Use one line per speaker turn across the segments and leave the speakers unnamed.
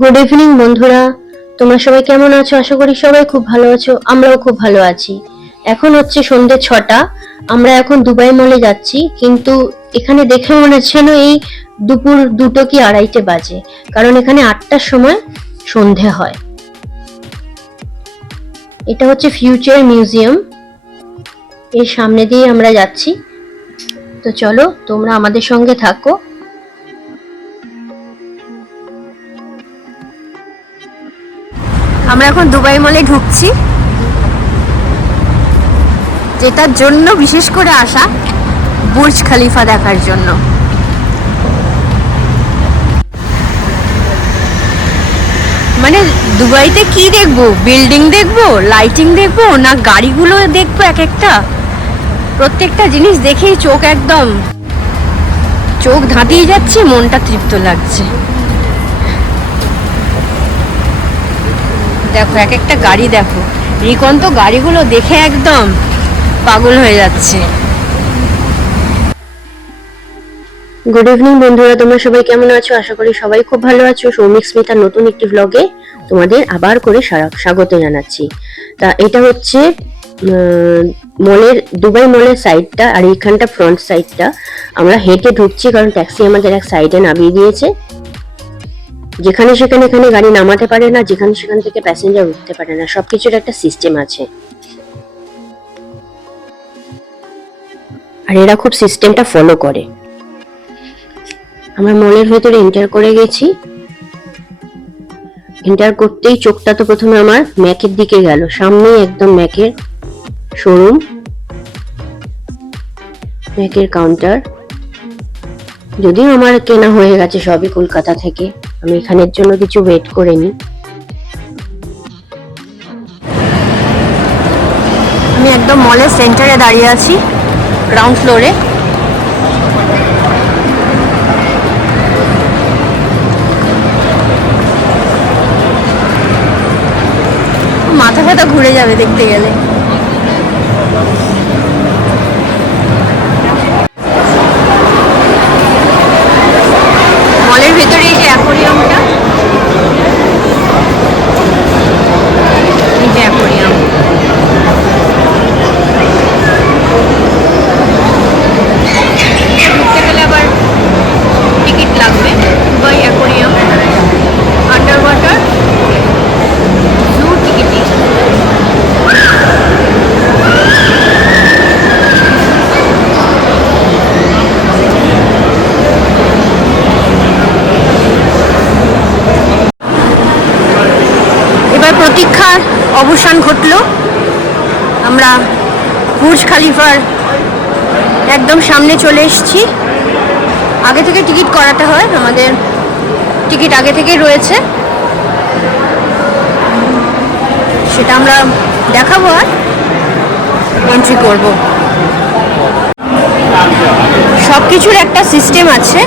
Good evening বন্ধুরা। তোমরা সবাই কেমন আছো? আশা করি সবাই খুব ভালো আছো। আমরাও খুব ভালো আছি। এখন হচ্ছে সন্ধ্যে ছটা। আমরা এখন দুবাই মলে যাচ্ছি, কিন্তু এখানে দেখে মনে হচ্ছে যেন এই দুপুর দুটো কি আড়াইটে বাজে, কারণ এখানে আটটার সময় সন্ধে হয়। এটা হচ্ছে ফিউচার মিউজিয়াম এর সামনে দিয়ে আমরা যাচ্ছি। তো চলো, তোমরা আমাদের সঙ্গে থাকো। আমরা এখন দুবাই মলে ঢুকছি। যেটার জন্য বিশেষ করে আসা বুর্জ খালিফা দেখার জন্য। মানে দুবাইতে কি দেখব? বিল্ডিং দেখব? লাইটিং দেখব? না গাড়িগুলো দেখব এক একটা? প্রত্যেকটা জিনিস দেখেই চোখ একদম চোখ ধাঁধিয়ে যাচ্ছে, মনটা তৃপ্ত লাগছে। দেখো, এক একটা গাড়ি দেখো। রিকন তো গাড়িগুলো দেখে একদম পাগল হয়ে যাচ্ছে। গুড ইভিনিং বন্ধুরা, তোমরা সবাই কেমন আছো? আশা করি সবাই খুব ভালো আছো। সৌমিক স্মিতার নতুন একটি ভ্লগে তোমাদের আবার করে স্বাগত জানাচ্ছি। তা এটা হচ্ছে মলের দুবাই মলের সাইডটা আর এইখানটা ফ্রন্ট সাইডটা আমরা হেঁটে ঢুকছি কারণ ট্যাক্সি আমাদের এক সাইডে নামিয়ে দিয়েছে। যেখানে সেখানে এখানে গাড়ি নামাতে পারে না, যেখানে সেখান থেকে প্যাসেঞ্জার উঠতে পারে না, সবকিছুর একটা সিস্টেম আছে। আর এরা খুব সিস্টেমটা ফলো করে। আমরা মলের ভেতরে এন্টার করে গেছি। এন্টার করতেই চোখটা তো প্রথমে আমার ম্যাকের দিকে গেল। সামনেই একদম ম্যাকের শোরুম ম্যাকের কাউন্টার যদিও আমার কেনা হয়ে গেছে সবই কলকাতা থেকে। আমি এখানের জন্য কিছু ওয়েট করে নি। আমি একদম মলের সেন্টারে দাঁড়িয়ে আছি গ্রাউন্ড ফ্লোরে মাথা ফাথা ঘুরে যাবে দেখতে গেলে মলের ভেতরে এই যে অ্যাকোরিয়ামটা এই যে অ্যাকোরিয়াম ঘুরতে গেলে আবার টিকিট লাগবে Dubai aquarium underwater zoo ticketing এবার প্রতীক্ষার অবসান ঘটল। আমরা বুর্জ খালিফার একদম সামনে চলে এসেছি। আগে থেকে টিকিট করাতে হয়, আমাদের টিকিট আগে থেকেই রয়েছে। সেটা আমরা দেখাবো আর এন্ট্রি করব। সব কিছুর একটা সিস্টেম আছে।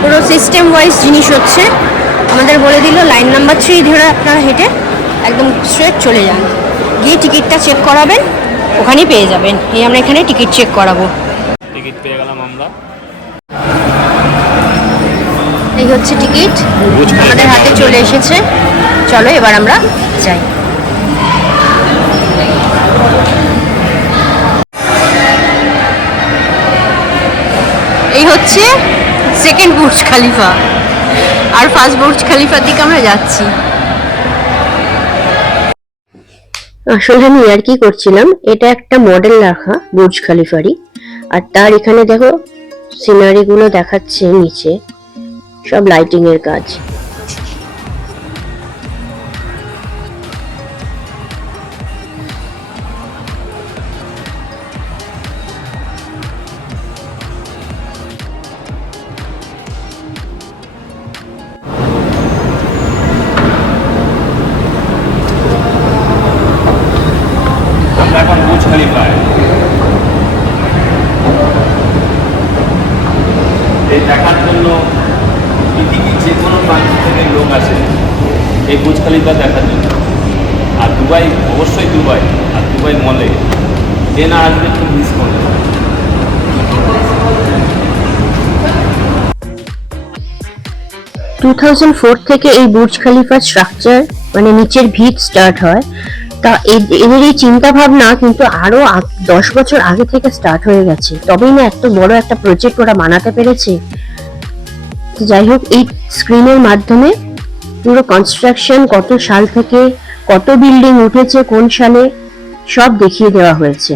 পুরো সিস্টেম ওয়াইজ জিনিস হচ্ছে, আমাদের বলে দিল লাইন নাম্বার থ্রি ধরে আপনারা হেঁটে একদম স্ট্রেট চলে যান। গিয়ে টিকিটটা চেক করাবেন ওখানেই পেয়ে যাবেন। এই আমরা এখানে টিকিট চেক করাবো।
টিকিট পেয়ে গেলাম আমরা।
এই হচ্ছে টিকিট আমাদের হাতে চলে এসেছে। চলো এবার আমরা যাই। এই হচ্ছে সেকেন্ড বুর্জ খালিফা আর ফার্স্ট বুর্জ খালিফার দিকে আমরা যাচ্ছি। আসলে আমি আর কি করছিলাম, এটা একটা মডেল রাখা বুর্জ খালিফারি আর তার এখানে দেখো সিনারিগুলো দেখাচ্ছে নিচে, সব লাইটিং এর কাজ।
দেখার জন্য। আর দুবাই, অবশ্যই দুবাই, আর দুবাই মলে যে না আসবে খুব মিস করবে
টু থাউজেন্ড ফোর থেকে এই বুর্জ খালিফার স্ট্রাকচার মানে নিচের ভিত স্টার্ট হয়, তা এদের এই চিন্তা ভাবনা কিন্তু আরও দশ বছর আগে থেকে স্টার্ট হয়ে গেছে। তবেই না এত বড় একটা প্রজেক্ট ওরা বানাতে পেরেছে। যাই হোক, এই স্ক্রিনের মাধ্যমে পুরো কনস্ট্রাকশন কত সাল থেকে কত বিল্ডিং উঠেছে, কোন সালে, সব দেখিয়ে দেওয়া হয়েছে।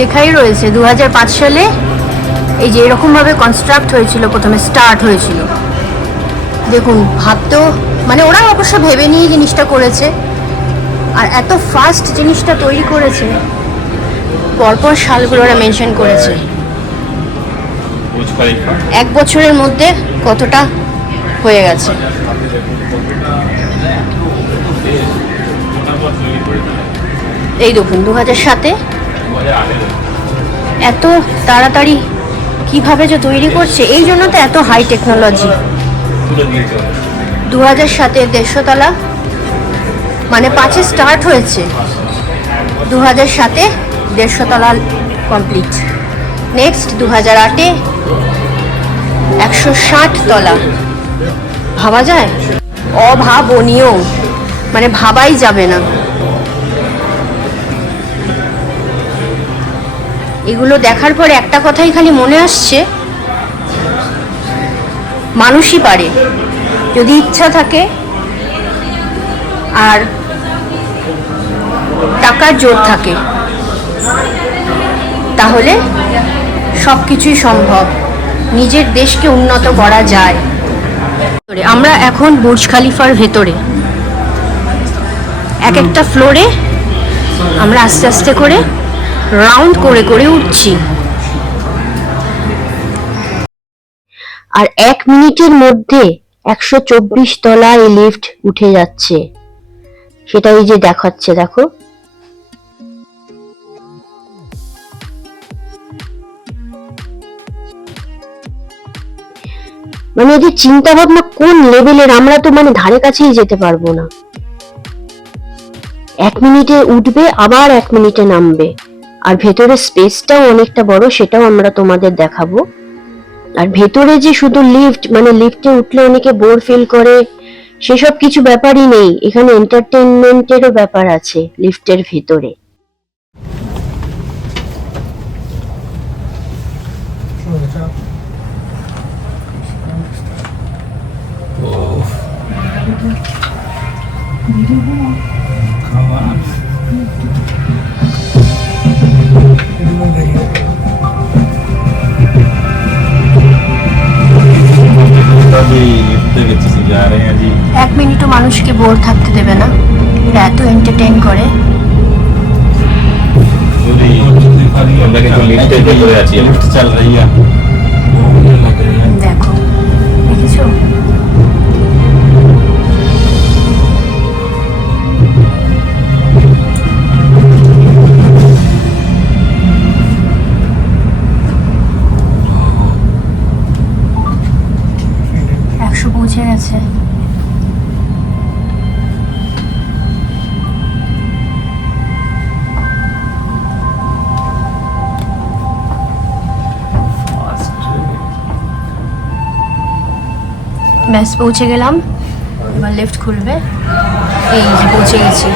লেখাই রয়েছে দু হাজার পাঁচ সালে এই যে এরকমভাবে কনস্ট্রাক্ট হয়েছিল, প্রথমে স্টার্ট হয়েছিল। দেখুন ভাবতেও মানে ওরা অবশ্য ভেবে নিয়ে জিনিসটা করেছে। আর এত ফাস্ট জিনিসটা তৈরি করেছে পরপর সালগুলো ওরা মেনশন করেছে। এক বছরের মধ্যে কতটা হয়ে গেছে। এই দেখুন দু হাজার সাতে এত তাড়াতাড়ি কীভাবে যে তৈরি করছে এই জন্য তো এত হাই টেকনোলজি। দু হাজার সাতে দেড়শো তলা মানে পাঁচে স্টার্ট হয়েছে। দু হাজার সাতে দেড়শো তলা কমপ্লিট। নেক্সট দু হাজার আটে একশো ষাট তলা। ভাবা যায়? অভাবনীয়। মানে ভাবাই যাবে না। এগুলো দেখার পরে একটা কথাই খালি মনে আসছে। মানুষই পারে। যদি ইচ্ছা থাকে। আর টাকার জোর থাকে। তাহলে সব কিছুই সম্ভব। নিজের দেশকে উন্নত করা যায়। আমরা এখন বুর্জ খালিফার ভেতরে। এক একটা ফ্লোরে আমরা আস্তে আস্তে করে রাউন্ড করে করে উঠছি।
আর এক মিনিটের মধ্যে একশো চব্বিশ তলা এই লিফট উঠে যাচ্ছে। সেটা এই যে দেখাচ্ছে, দেখো। মানে এদের চিন্তা ভাবনা কোন লেভেলের? আমরা তো মানে ধারে কাছেই যেতে পারব না। এক মিনিটে উঠবে, আবার এক মিনিটে নামবে। আর ভেতরে স্পেসটাও অনেকটা বড়, সেটাও আমরা তোমাদের দেখাবো। আর ভেতরে যে শুধু লিফট মানে লিফটে উঠলে অনেকে বোর ফিল করে, সেসব কিছু ব্যাপারই নেই। এখানে এন্টারটেনমেন্টেরও ব্যাপার আছে লিফটের ভেতরে।
এক মিনিটও মানুষকে বোর থাকতে দেবে না। এত এন্টারটেইন করে।
আমরা কিন্তু চল
রही ব্যাস, পৌঁছে গেলাম। এবার লেফট খুলবে। এই যে পৌঁছে গেছি।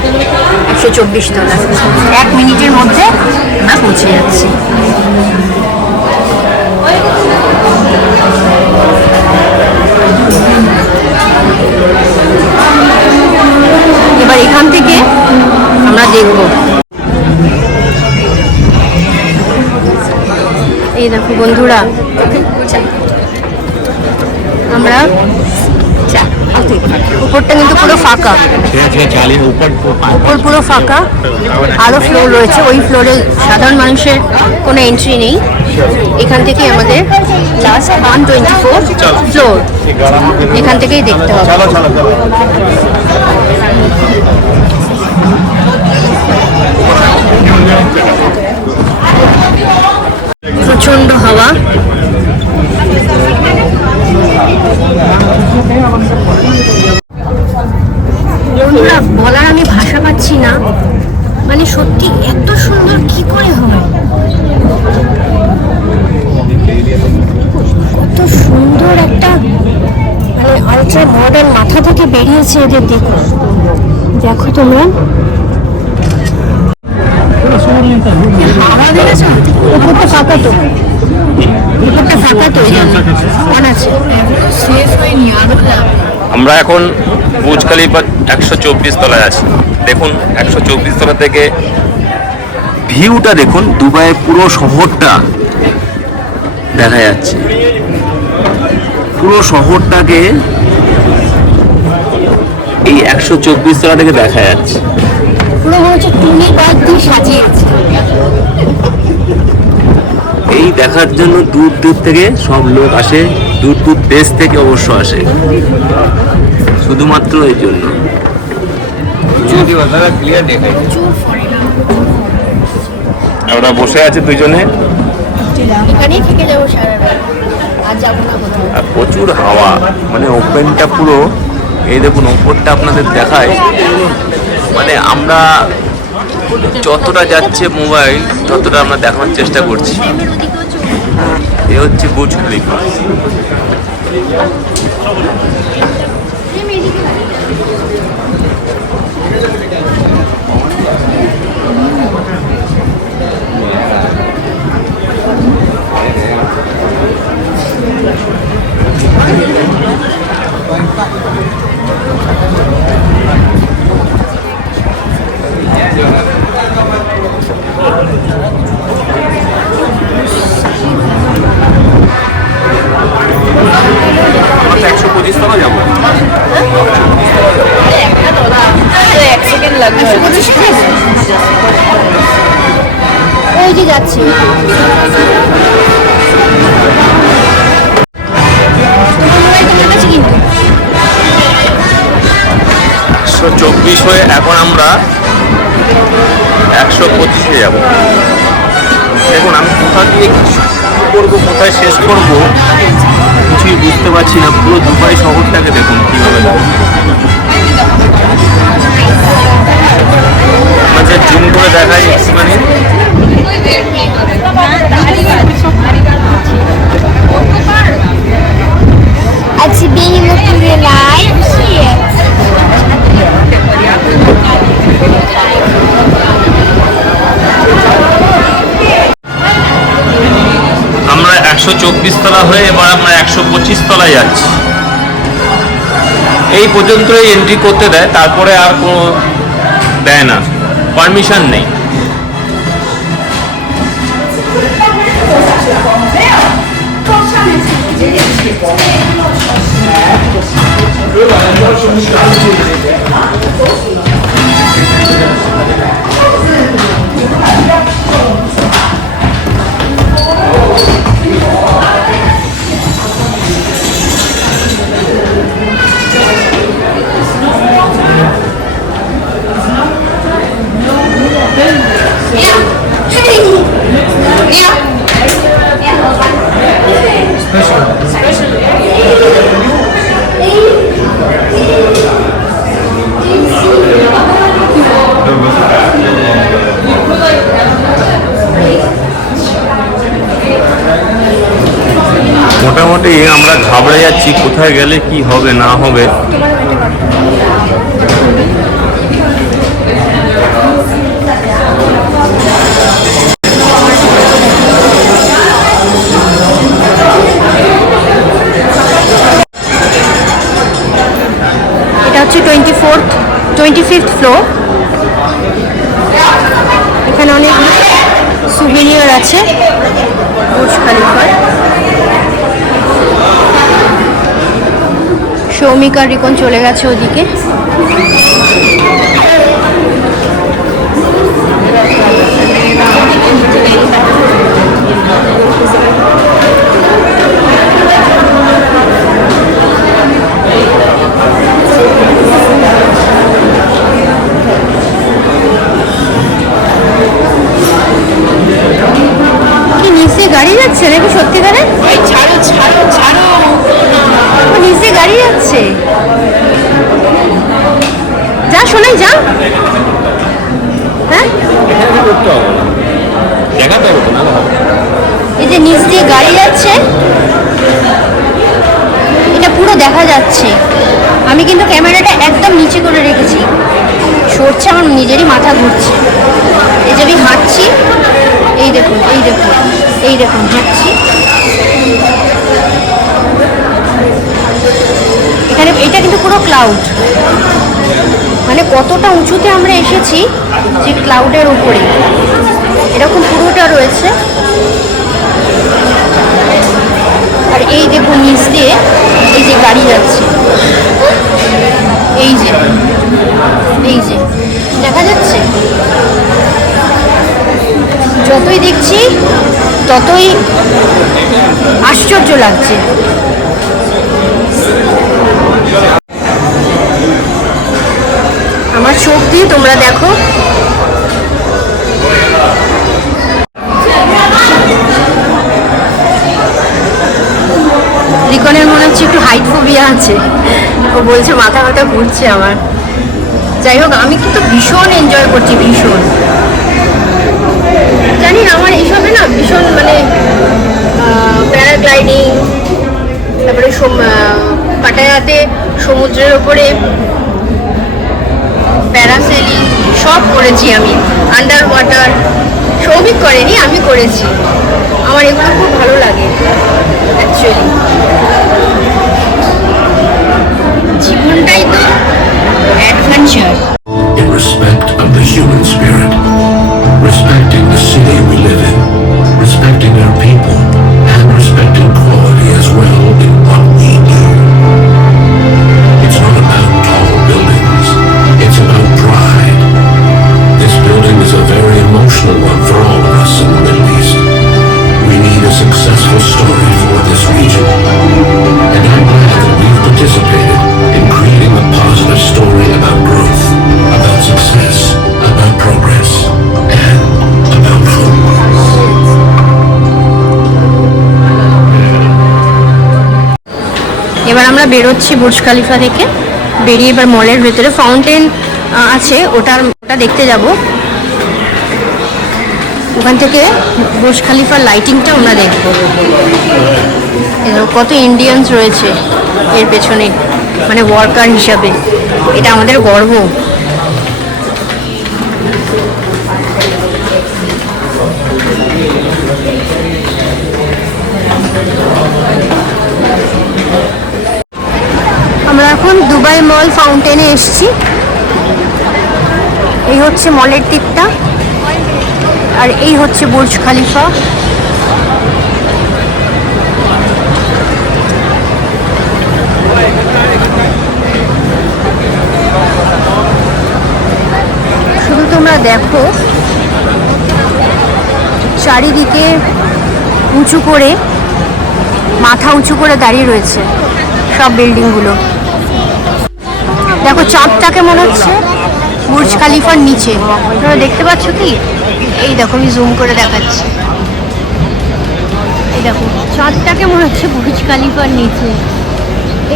একশো চব্বিশ তলা। এক মিনিটের মধ্যে আমরা পৌঁছে যাচ্ছি। এবার এখান থেকে আমরা দেখব। এই দেখো বন্ধুরা আমরা উপরটা কিন্তু পুরো ফাঁকা। উপর পুরো ফাঁকা আরও ফ্লোর রয়েছে ওই ফ্লোরে সাধারণ মানুষের কোনো এন্ট্রি নেই। এখান থেকে আমাদের last one twenty four floor এখান থেকেই দেখতে হবে। প্রচণ্ড হাওয়া। বন্ধুরা, বলার আমি ভাষা পাচ্ছি না। মানে সত্যি এত সুন্দর, কি করে হয় কত সুন্দর একটা মানে আলট্রা মডার্ন মাথা থেকে বেরিয়েছে এদের দেখো। দেখো তোমরা। হাওয়া দিয়েছ উপরটা তো উপরটা ফাঁকা তো অন আছে। শেষ হয়নি আরও
আমরা এখন বুজ খালিফা একশো চব্বিশ তলায় আছি। দেখুন একশো চব্বিশ তলা থেকে ভিউটা দেখুন দুবাইয়ের পুরো শহরটা দেখা যাচ্ছে। পুরো শহরটাকে এই একশো চব্বিশ তলা থেকে দেখা যাচ্ছে।
পুরো হচ্ছে টুনি বাদ দিয়ে সাজিয়েছে।
এই দেখার জন্য দূর দূর থেকে সব লোক আসে দূর দূর দেশ থেকে অবশ্য আসে। শুধুমাত্র এই জন্য। আমরা বসে আছি দুজনে।
আর
প্রচুর হাওয়া। মানে ওপেনটা পুরো এই দেখুন ওপরটা আপনাদের দেখায়। মানে আমরা যতটা যাচ্ছে মোবাইল ততটা আমরা দেখানোর চেষ্টা করছি। এ হচ্ছে বুঝ খলিফা। চব্বিশ হয়ে এখন আমরা একশো পঁচিশে যাব। দেখুন, আমি কোথা দিয়ে করব, কোথায় শেষ করব, কিছুই বুঝতে পারছি না। পুরো দুবাই শহরটাকে দেখুন কীভাবে আমাদের জুম করে দেখাই একটুখানি।
আজকে লাইভ
আমরা একশো চব্বিশ তলা হয়ে এবার আমরা একশো পঁচিশ তলায় যাচ্ছি। এই পর্যন্তই এন্ট্রি করতে দেয়, তারপরে আর কোনো দেয় না। পারমিশন নেই। Спасибо. মোটামুটি আমরা ঘাবড়ে যাচ্ছি, কোথায় গেলে কি হবে, না হবে?
এটা হচ্ছে টোয়েন্টি ফোর্থ টোয়েন্টি ফ্লোর এখানে অনেক সুভিনিয়র আছে খালিফার। সৌমিকা আর রিকন চলে গেছে ওদিকে। গাড়ি যাচ্ছে নাকি সত্যিকারে? ছাড়ো ছাড়ো ছাড়ো। নিচে গাড়ি যাচ্ছে যা শোনাই যা। হ্যাঁ? এই যে নিচ দিয়ে গাড়ি যাচ্ছে এটা পুরো দেখা যাচ্ছে। আমি কিন্তু ক্যামেরাটা একদম নিচে করে রেখেছি। সরছে আমার নিজেরই মাথা ঘুরছে। এই যে আমি হাঁটছি এই দেখুন এই দেখুন এই দেখুন হাঁটছি। এখানে এটা কিন্তু পুরো ক্লাউড মানে কতটা উঁচুতে আমরা এসেছি যে ক্লাউডের উপরে। এরকম পুরোটা রয়েছে। আর এই দেখুন নিচ দিয়ে এই যে গাড়ি যাচ্ছে। এই যে এই যে, দেখা যাচ্ছে? যতই দেখছি, ততই আশ্চর্য লাগছে। আমার দিয়ে তোমরা দেখো। রিকনের মনে হচ্ছে একটু হাইট ফোবিয়া আছে। ও বলছে মাথা মাথা ঘুরছে আমার। যাই হোক, আমি কিন্তু ভীষণ এনজয় করছি, ভীষণ। জানি না, আমার এইসবে না ভীষণ মানে প্যারাগ্লাইডিং, তারপরে পাটায়াতে সমুদ্রের ওপরে প্যারাসেলিং সব করেছি আমি। আন্ডার ওয়াটার সৌমিক করেনি আমি করেছি। আমার এগুলো খুব ভালো লাগে অ্যাকচুয়ালি জীবনটাই তো adventure
in respect of the human spirit, respecting the city we live in,
আমরা বেরোচ্ছি বুর্জ খালিফা থেকে। বেরিয়ে এবার মলের ভেতরে ফাউন্টেন আছে, ওটার ওটা দেখতে যাব। ওখান থেকে বুর্জ খালিফার লাইটিংটা আমরা দেখব। কত ইন্ডিয়ানস রয়েছে এর পেছনে মানে ওয়ার্কার হিসাবে। এটা আমাদের গর্ব। এখন দুবাই মল ফাউন্টেনে এসছি। এই হচ্ছে মলের দিকটা আর এই হচ্ছে বুর্জ খালিফা। শুধু তোমরা দেখো, চারিদিকে উঁচু করে, মাথা উঁচু করে দাঁড়িয়ে রয়েছে সব বিল্ডিংগুলো। দেখো চাঁদটাকে মনে হচ্ছে বুর্জ খালিফার নিচে। তোমরা দেখতে পাচ্ছ কি? এই দেখো, আমি জুম করে দেখাচ্ছি। এই দেখো, চাঁদটাকে মনে হচ্ছে বুর্জ খালিফার নিচে।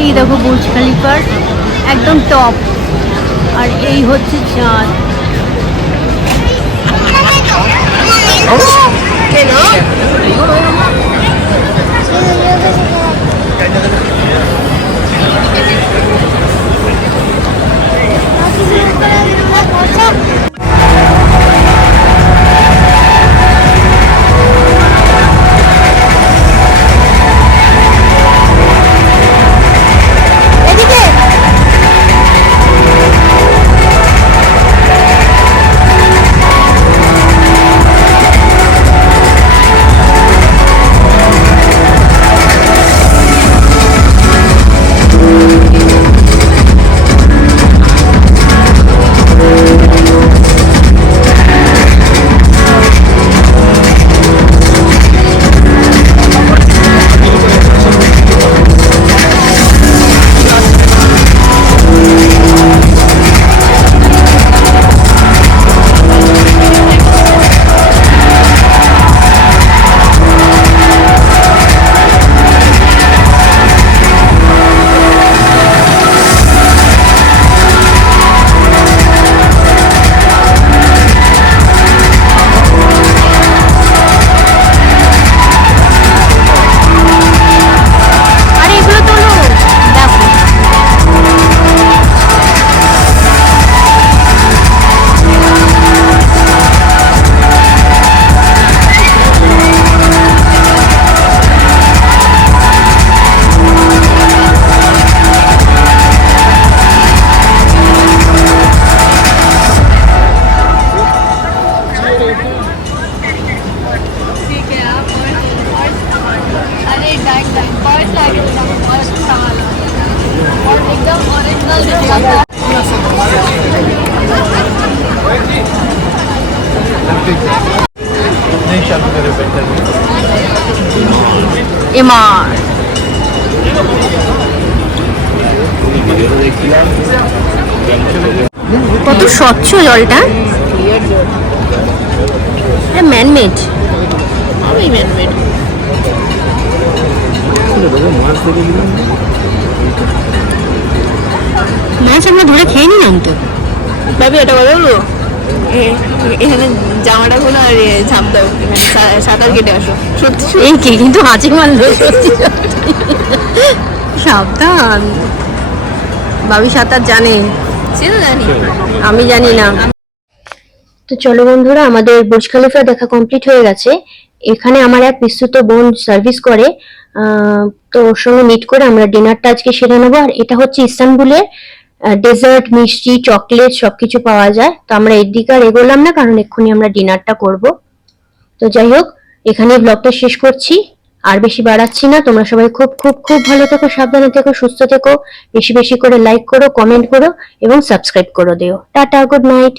এই দেখো, বুর্জ খালিফার একদম টপ আর এই হচ্ছে চাঁদ। কেন কত স্বচ্ছ জলটা। হ্যাঁ ম্যানমেড ম্যানমেড মাছ আমরা ধরে খেয়ে নিলাম তো।
ভাবি এটা বলো। এ- এখানে জামাটা খোলো আর ঝাঁপ দাও। সাঁতার কেটে আসো। সত্যি সত্যি।
এই কে কিন্তু হাঁচি মারলো। সাবধান। বাবি সাঁতার জানে।
জানি।
আমি জানি না।
তো চলো বন্ধুরা আমাদের বুর্জ খলিফা দেখা কমপ্লিট হয়ে গেছে। এখানে আমার এক বিস্তুত বোন সার্ভিস করে তো ওর সঙ্গে মিট করে আমরা ডিনারটা আজকে সেরে নেব। আর এটা হচ্ছে ইস্তানবুলের ডেজার্ট মিষ্টি চকলেট সবকিছু পাওয়া যায়। তো আমরা এর দিকে আর এগোলাম না, কারণ এক্ষুনি আমরা ডিনারটা করব। তো যাই হোক এখানে ব্লগটা শেষ করছি। আর বেশি বাড়াচ্ছি না, তোমরা সবাই খুব খুব খুব ভালো থেকো, সাবধানে থেকো, সুস্থ থেকো। বেশি বেশি করে লাইক করো কমেন্ট করো, এবং সাবস্ক্রাইব করে দিও। Tata good night